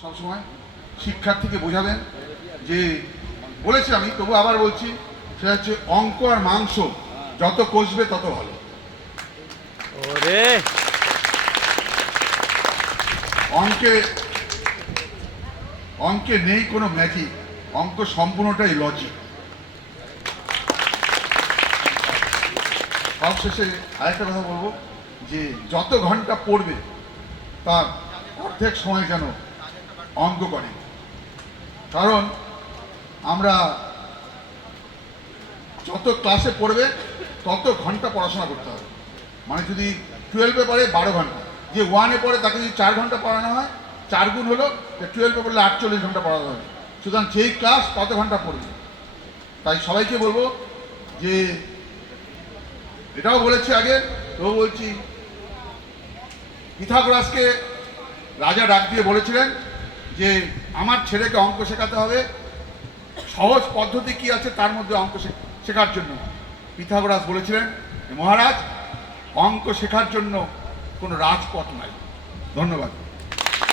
সবসময় শিক্ষার্থীকে বোঝাবেন যে বলেছি আমি, তবু আবার বলছি, সেটা হচ্ছে অঙ্ক আর মাংস যত কষবে তত ভালো। অঙ্কে নেই কোনো ম্যাজিক, অঙ্ক সম্পূর্ণটাই লজিক। সবশেষে আরেকটা কথা বলবো যে যত ঘন্টা পড়বে তার অর্ধেক সময় যেন অঙ্ক করে, কারণ আমরা যত ক্লাসে পড়বে তত ঘন্টা পড়াশোনা করতে হবে। মানে যদি 12-এ পড়ে 12 ঘন্টা, যে 1-এ পড়ে তাকে যদি 4 ঘন্টা পড়ানো হয়, 4 গুণ হলো, 12-এ পড়লে 48 ঘন্টা পড়াতে হবে। সুতরাং যেই ক্লাস তত ঘন্টা পড়বে। তাই সবাইকে বলবো যে, এটাও বলেছি আগে, তবু বলছি, পিথাগোরাসকে রাজা ডাক দিয়ে বলেছিলেন যে আমার ছেলেকে অঙ্ক শেখাতে হবে, সহজ পদ্ধতি কি আছে তার মধ্যে অঙ্ক শেখার জন্য। পিথাগোরাস বলেছিলেন, মহারাজ, অঙ্ক শেখার জন্য কোনো রাজপথ নাই। ধন্যবাদ।